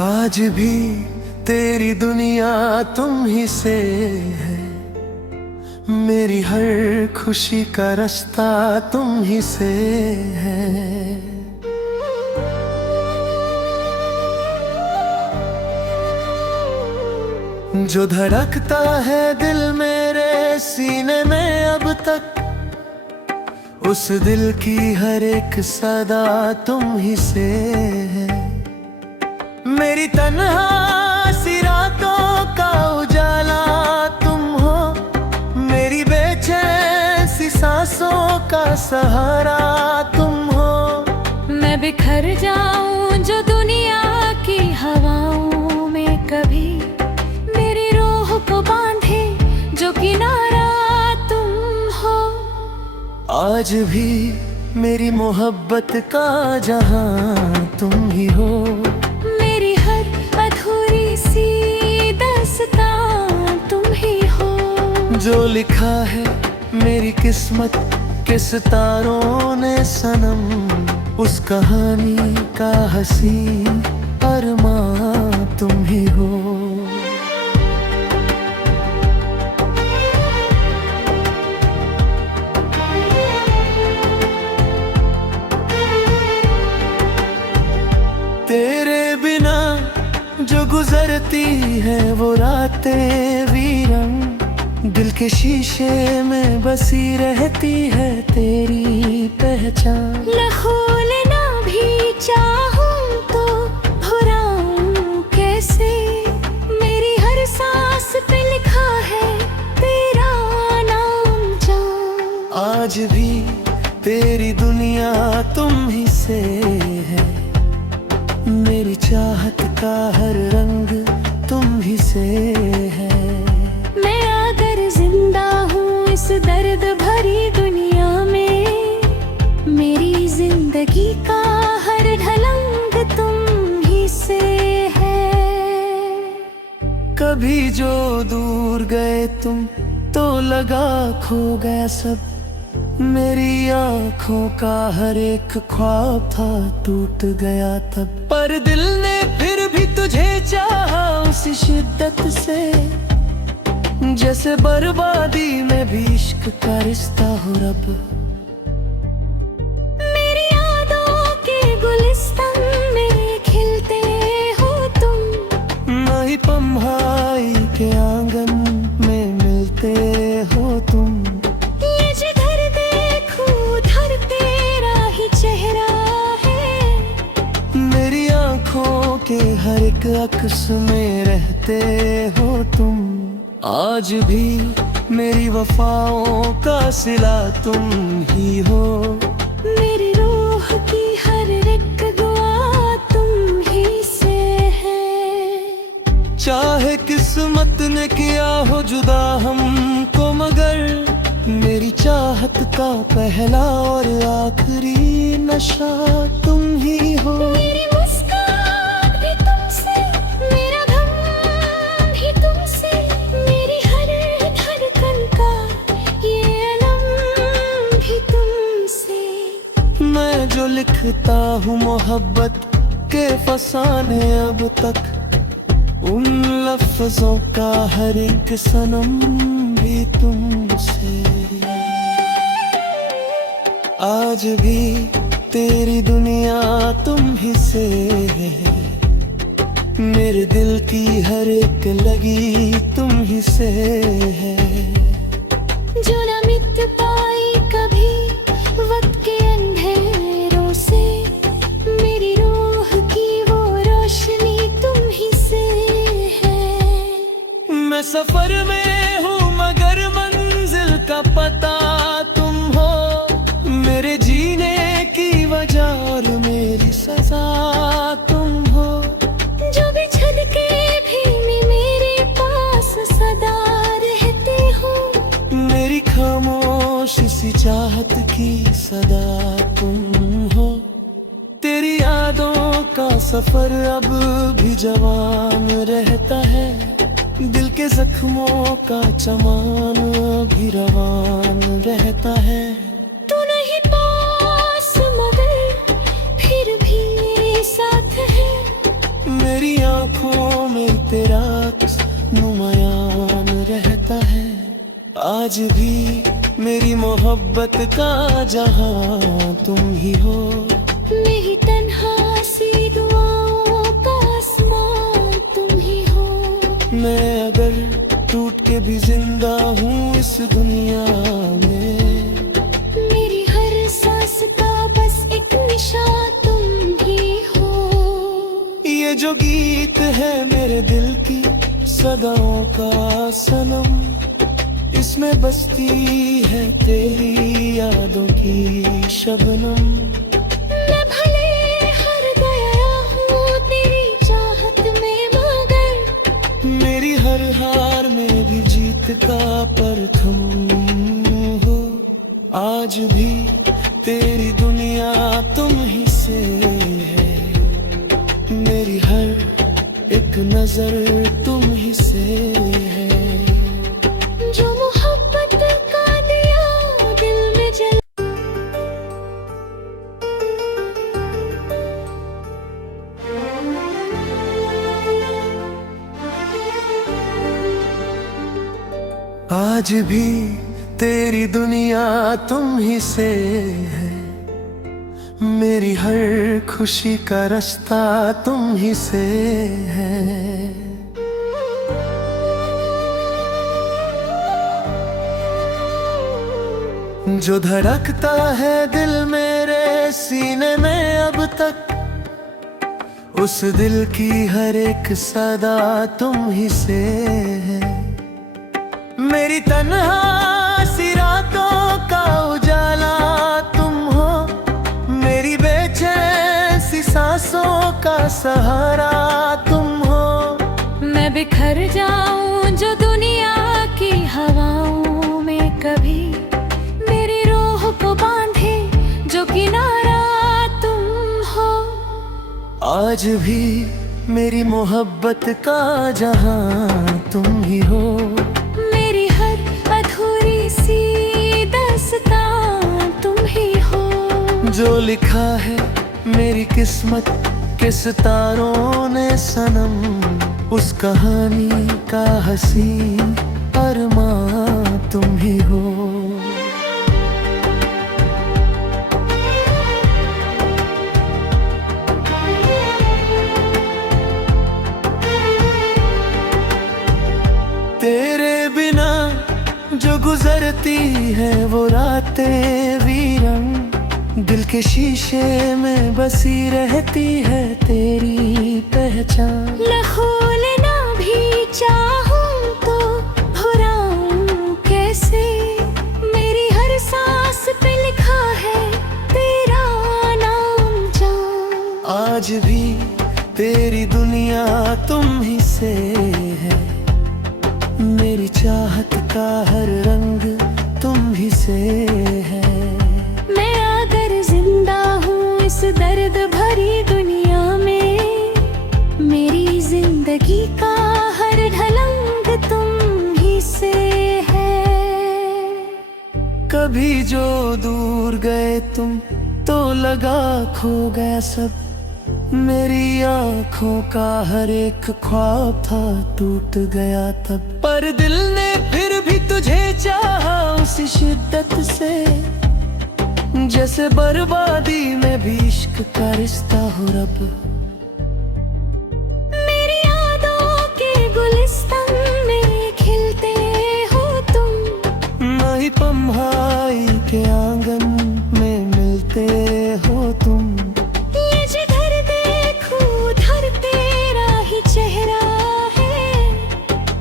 आज भी तेरी दुनिया तुम ही से है, मेरी हर खुशी का रास्ता तुम ही से है। जो धड़कता है दिल मेरे सीने में अब तक, उस दिल की हर एक सदा तुम ही से है। मेरी तन्हा सी रातों का उजाला तुम हो, मेरी बेचैन सी सांसों का सहारा तुम हो। मैं बिखर जाऊं जो दुनिया की हवाओं में, कभी मेरी रूह को बांधे जो किनारा तुम हो। आज भी मेरी मोहब्बत का जहां तुम ही हो, मेरी हर अधूरी सी दास्तां तुम ही हो। जो लिखा है मेरी किस्मत के सितारों ने सनम, उस कहानी का हसीन अरमां तुम ही हो। तेरे बिना जो गुजरती है वो रातें वीरन, दिल के शीशे में बसी रहती है तेरी पहचान। लखो लेना भी चाहूं तो भुलाऊं कैसे, मेरी हर सांस पे लिखा है तेरा नाम जान। आज भी तेरी दुनिया तुम ही से है, मेरी चाहत का हर रंग तुम ही से है। मैं अगर जिंदा हूँ इस दर्द भरी दुनिया में, मेरी जिंदगी का हर ढलंग तुम ही से है। कभी जो दूर गए तुम तो लगा खो गया सब, मेरी आँखों का हर एक ख्वाब था टूट गया तब। पर दिल ने फिर भी तुझे चाहा उसी शिद्दत से, जैसे बर्बादी में भी इश्क का रिश्ता हो रब। मेरी यादों के गुलिस्तान में खिलते हो तुम, माही पम्हाई के आंगन में मिलते हो तुम। ये जिधर देखूं उधर तेरा ही चेहरा है, मेरी आँखों के हर एक अक्स में रहते हो तुम। आज भी मेरी वफाओं का सिला तुम ही हो, मेरी रूह की हर एक दुआ तुम ही से है। चाहे किस्मत ने किया हो जुदा हमको, मगर मेरी चाहत का पहला और आखिरी नशा तुम ही हो। मेरी मुस्कान भी तुमसे, मेरा गम भी तुमसे, मेरी हर धड़कन का ये अलम भी तुमसे। मैं जो लिखता हूँ मोहब्बत के फसाने अब तक, उन लफ्जों का हर एक सनम भी तुमसे। आज भी तेरी दुनिया तुम ही से है, मेरे दिल की हर एक लगी तुम ही से है। जो न मिट पाई कभी वक्त के अंधेरों से, मेरी रूह की वो रोशनी तुम ही से है। मैं सफर में हूँ मगर मंजिल का पता तुम हो, मेरे जीने की वजह और मेरी सजा तुम हो। जो बिछड़ के भी मेरे पास सदा रहते हो, मेरी खामोश सी चाहत की सदा तुम हो। तेरी यादों का सफर अब भी जवान रहता है, दिल के जख्मों का चमान भी रवान रहता है। तू नहीं पास मगर फिर भी साथ है। मेरी आंखों में तेरा नुमायान रहता है। आज भी मेरी मोहब्बत का जहां तुम ही हो। मेरी तन्हा सी दुआओं का आसमान तुम ही हो। मैं अगर टूट के भी जिंदा हूँ इस दुनिया में, मेरी हर सांस का बस एक निशान तुम ही हो। ये जो गीत है मेरे दिल की सदाओं का सनम, इसमें बसती है तेरी यादों की शबनम। मैं भले हार गया हूँ तेरी चाहत में, मगर मेरी हर हार में भी जीत का परथम हो। आज भी तेरी दुनिया तुम ही से है, मेरी हर एक नजर तुम ही से है। जो मोहब्बत का दिया दिल में जल। आज भी तेरी दुनिया तुम ही से है, मेरी हर खुशी का रास्ता तुम ही से है। जो धड़कता है दिल मेरे सीने में अब तक, उस दिल की हर एक सदा तुम ही से है। मेरी तन्हा सी रातों का उजाला तुम हो, मेरी बेचैन सी सांसों का सहारा तुम हो। मैं बिखर जाऊं जो दुनिया की हवाओं में, कभी मेरी रूह को बांधे जो किनारा तुम हो। आज भी मेरी मोहब्बत का जहां तुम ही हो। मेरी हर अधूरी सी दास्तां तुम ही हो। जो लिखा है मेरी किस्मत के सितारों ने सनम, उस कहानी का हसीन अरमां तुम ही हो। तेरे बिना जो गुजरती है वो रातें वीरन, दिल के शीशे में बसी रहती है तेरी पहचान। लखोलना भी चाहूं तो भुलाऊं कैसे, मेरी हर सांस पे लिखा है तेरा नाम जान। आज भी तेरी दुनिया तुम ही से है, मेरी चाहत का हर रंग तुम ही से है। मैं अगर जिंदा हूँ इस दर्द भरी दुनिया में, मेरी जिंदगी का हर ढलंग तुम ही से है। कभी जो दूर गए तुम तो लगा खो गया सब, मेरी आंखों का हर एक ख्वाब था टूट गया तब। पर दिल ने फिर भी तुझे चाहा उसी शिद्दत से, जैसे बर्बादी में भी इश्क का रिश्ता हो रब। मेरी यादों के गुलिस्तान में खिलते हो तुम, माही पम्हाई के आंगन में मिलते हो तुम। ये जिधर देखूं उधर तेरा ही चेहरा है,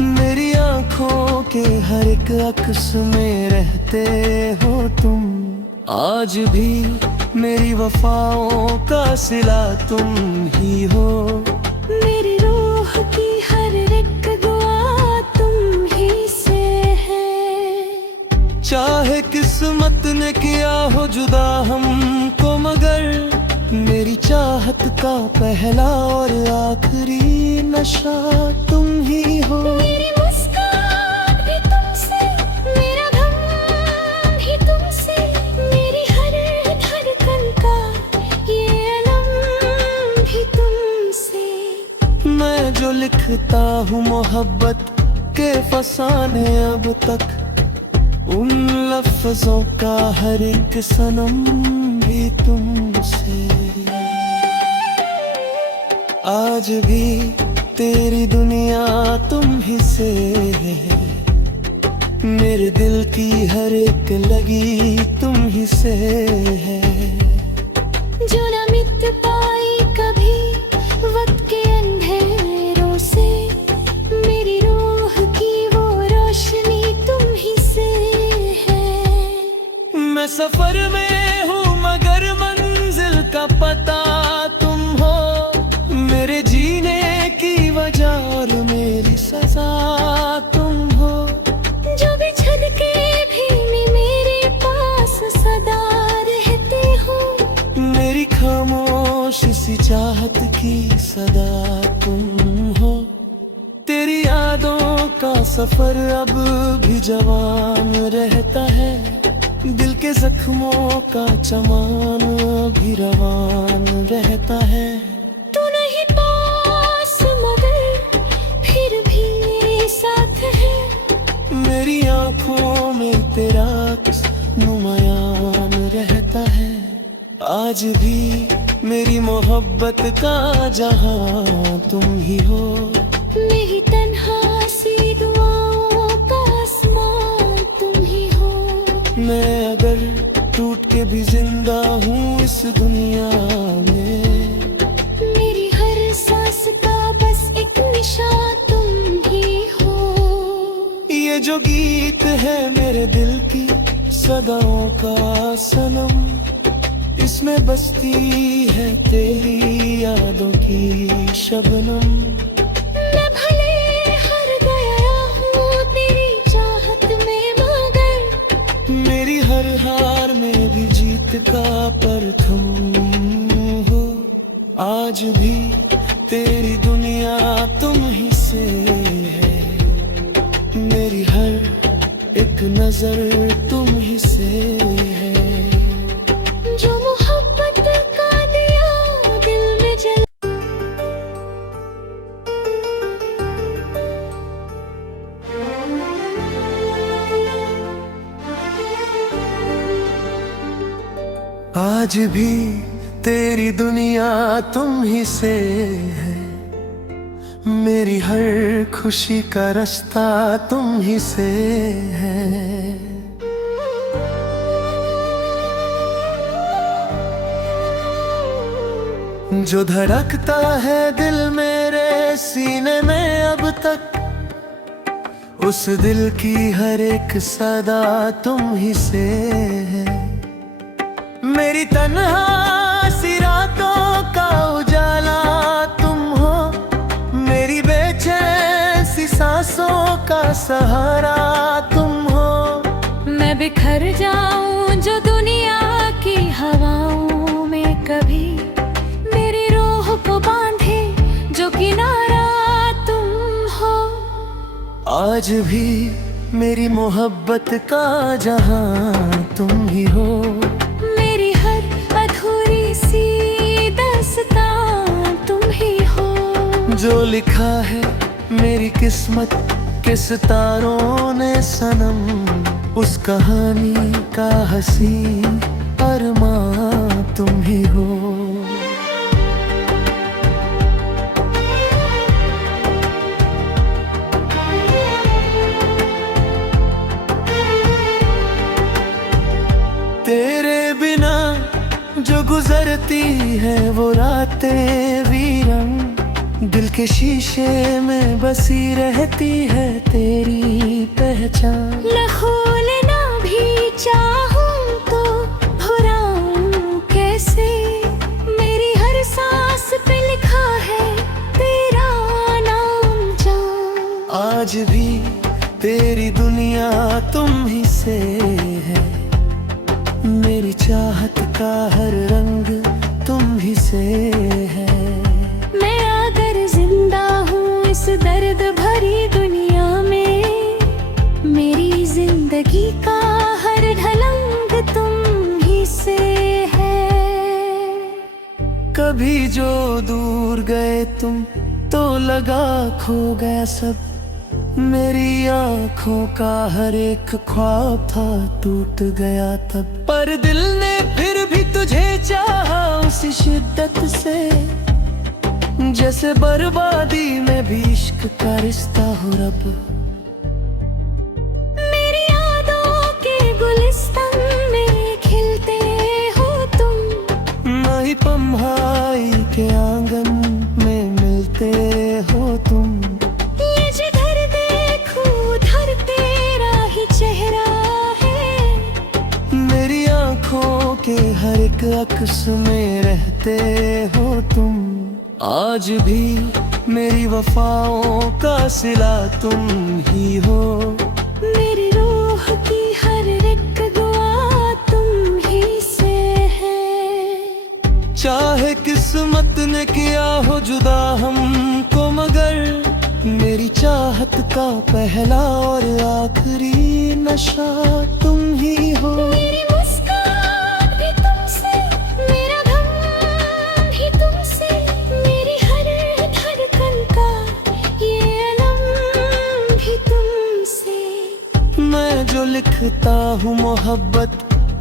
मेरी आंखों के हर एक अक्स में रहते हो तुम। आज भी मेरी वफाओं का सिला तुम ही हो। मेरी रूह की हर एक दुआ तुम ही से है। चाहे किस्मत ने किया हो जुदा हमको, मगर मेरी चाहत का पहला और आखिरी नशा तुम ही हो। मेरी मुस्कान भी तुमसे, मेरा गम भी तुमसे, मेरी हर धड़कन का ये अलम भी तुमसे। देखता हूँ मोहब्बत के फसाने अब तक। उन लफ्जों का हर एक सनम भी तुमसे। आज भी तेरी दुनिया तुम ही से है, मेरे दिल की हर एक लगी तुम ही से है। जो न मिट पाई कभी वक्त के अंधेरों से, मेरी रूह की वो रोशनी तुम ही से है। मैं सफर में हूँ मगर मंजिल का पता तुम हो, मेरे जीने की वजह और मेरी सजा तुम हो। जो बिछड़ के भी मेरे पास सदा रहते हो, मेरी खामोश सी चाहत की सदा तुम हो। तेरी यादों का सफर अब भी जवान रहता है, दिल के जख्मों का चमान भी रवान रहता है। तू नहीं पास मगर फिर भी मेरे साथ है, मेरी आंखों में तेरा अक्स नुमायान रहता है। आज भी मेरी मोहब्बत का जहां तुम ही हो, मेरी तन्हा सी दुआओं का आसमान तुम ही हो। मैं अगर टूट के भी जिंदा हूँ इस दुनिया में, मेरी हर सांस का बस एक निशान तुम ही हो। ये जो गीत है मेरे दिल की सदाओं का सनम, इसमें बसती है तेरी यादों की शबनम। मैं भले हार गया हूँ तेरी चाहत में मगर, मेरी हर हार में भी जीत का परखम हो। आज भी तेरी दुनिया तुम ही से है, मेरी हर एक नजर तुम ही से है। जो मोहब्बत का दिया दिल में जल। आज भी तेरी दुनिया तुम ही से है, मेरी हर खुशी का रास्ता तुम ही से है। जो धड़कता है दिल मेरे सीने में अब तक, उस दिल की हर एक सदा तुम ही से है। मेरी तन्हा सी रातों का उजाला तुम हो, मेरी बेचैन सी सांसों का सहारा तुम हो। मैं बिखर जाऊं जो दुनिया की हवाओं में, कभी मेरी रूह को बांधे जो किनारा तुम हो। आज भी मेरी मोहब्बत का जहां तुम ही हो, मेरी हर अधूरी सी दास्तां तुम ही हो। जो लिखा है मेरी किस्मत के सितारों ने सनम, उस कहानी का हसीन अरमां तुम ही हो। तेरे बिना जो गुजरती है वो रातें वीरन, दिल के शीशे में बसी रहती है तेरी पहचान। लखोलना भी चाहूं तो भुलाऊं कैसे, मेरी हर सांस पे लिखा है तेरा नाम जान। आज भी तेरी दुनिया तुम ही से है, मेरी चाहत का हर रंग तुम ही से है। मैं अगर जिंदा हूँ इस दर्द भरी दुनिया में, मेरी जिंदगी का हर ढलंग तुम ही से है। कभी जो दूर गए तुम तो लगा खो गया सब। मेरी आंखों का हर एक ख्वाब था टूट गया तब। पर दिल ने फिर भी तुझे चाहा उसी शिद्दत से, जैसे बर्बादी में भी इश्क का रिश्ता हो रब। मेरी यादों के गुलिस्तान में खिलते हो तुम, माही पम्हाई के आंगन में मिलते हो तुम। ये जिधर देखूं उधर तेरा ही चेहरा है। मेरी आंखों के हर एक अक्स में रहते हो तुम। आज भी मेरी वफाओं का सिला तुम ही हो। मेरी रूह की हर एक दुआ तुम ही से है। चाहे किस्मत ने किया हो जुदा हमको, मगर मेरी चाहत का पहला और आखिरी नशा तुम ही हो। मेरी मुस्कान भी तुमसे, मेरा गम भी तुमसे, मेरी हर धड़कन का ये अलम भी तुमसे। मैं जो लिखता हूँ मोहब्बत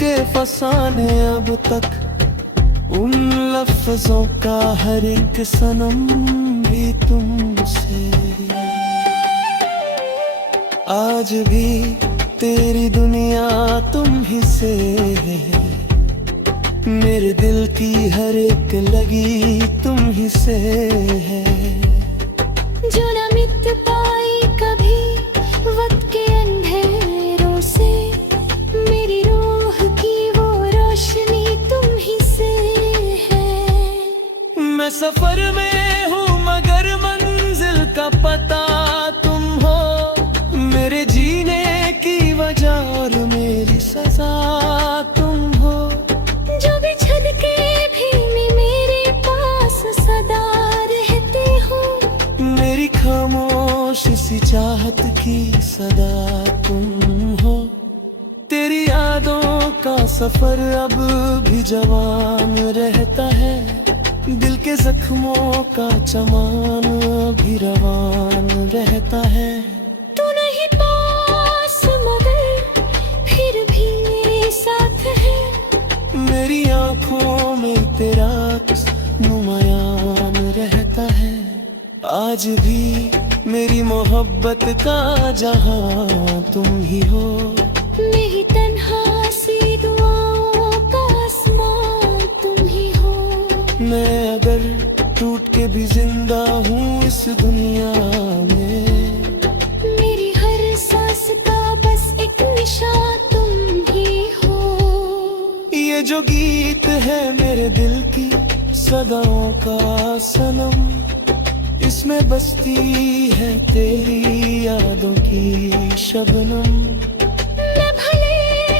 के फसाने अब तक, उन लफ्जों का हर एक सनम भी तुमसे। आज भी तेरी दुनिया तुम ही से है। मेरे दिल की हर एक लगी तुम ही से है। जो न मिट पाई कभी वक्त के अंधेरों से, मेरी रूह की वो रोशनी तुम ही से है। मैं सफर में हूँ मगर मंजिल का पता तुम हो। मेरे जीने की वजह और मेरी सजा तुम हो। जो बिछड़ के भी मेरे पास सदा रहते हो। मेरी खामोश सी चाहत की सदा तुम हो। तेरी यादों का सफर अब भी जवान रहता है। दिल के जख्मों का चमान भी रवान रहता है। तू नहीं पास मगर फिर भी मेरे साथ है। मेरी आंखों में तेरा अक्स नुमायान रहता है। आज भी मेरी मोहब्बत का जहां तुम ही हो। मेरी तन्हा सी दुआओं का आसमान तुम ही हो। मैं अगर टूट के भी जिंदा हूँ इस दुनिया में, मेरी हर सांस का बस एक निशान तुम ही हो। ये जो गीत है मेरे दिल की सदाओं का सनम, इसमें बसती है तेरी यादों की शबनम। मैं भले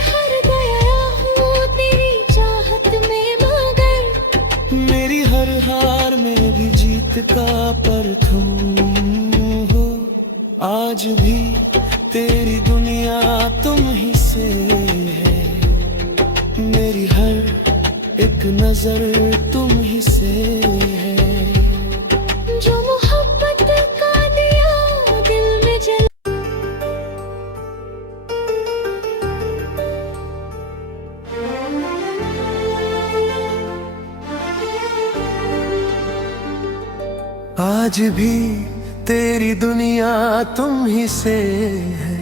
हार गया हूँ तेरी चाहत में, मगर मेरी हर हार में भी जीत का परखम हो। आज भी तेरी दुनिया तुम ही से है। मेरी हर एक नजर तुम ही से है। जो मोहब्बत का दिया दिल में जल। आज भी तेरी दुनिया तुम ही से है।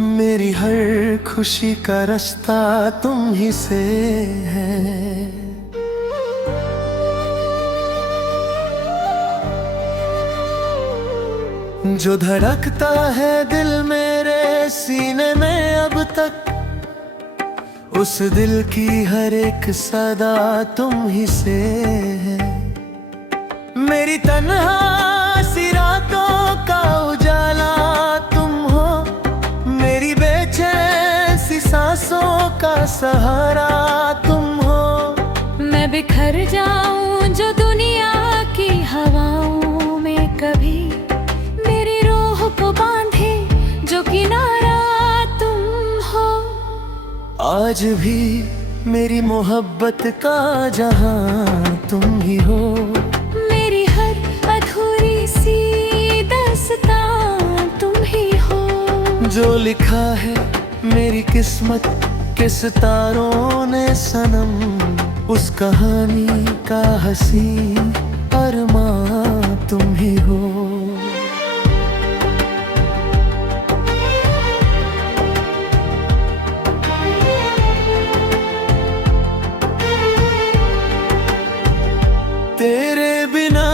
मेरी हर खुशी का रास्ता तुम ही से है। जो धड़कता है दिल मेरे सीने में अब तक, उस दिल की हर एक सदा तुम ही से है। मेरी तन्हा सी रातों का उजाला तुम हो। मेरी बेचैन सी सांसों का सहारा तुम हो। मैं बिखर जाऊं जो दुनिया की हवाओं में, कभी मेरी रूह को बांधे जो किनारा तुम हो। आज भी मेरी मोहब्बत का जहां तुम ही हो। मेरी हर जो लिखा है मेरी किस्मत के सितारों ने सनम, उस कहानी का हंसी अरमां तुम ही हो। तेरे बिना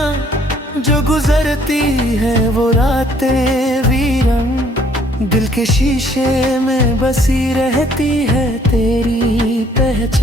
जो गुजरती है वो रातें वीरन, दिल के शीशे में बसी रहती है तेरी पहचान।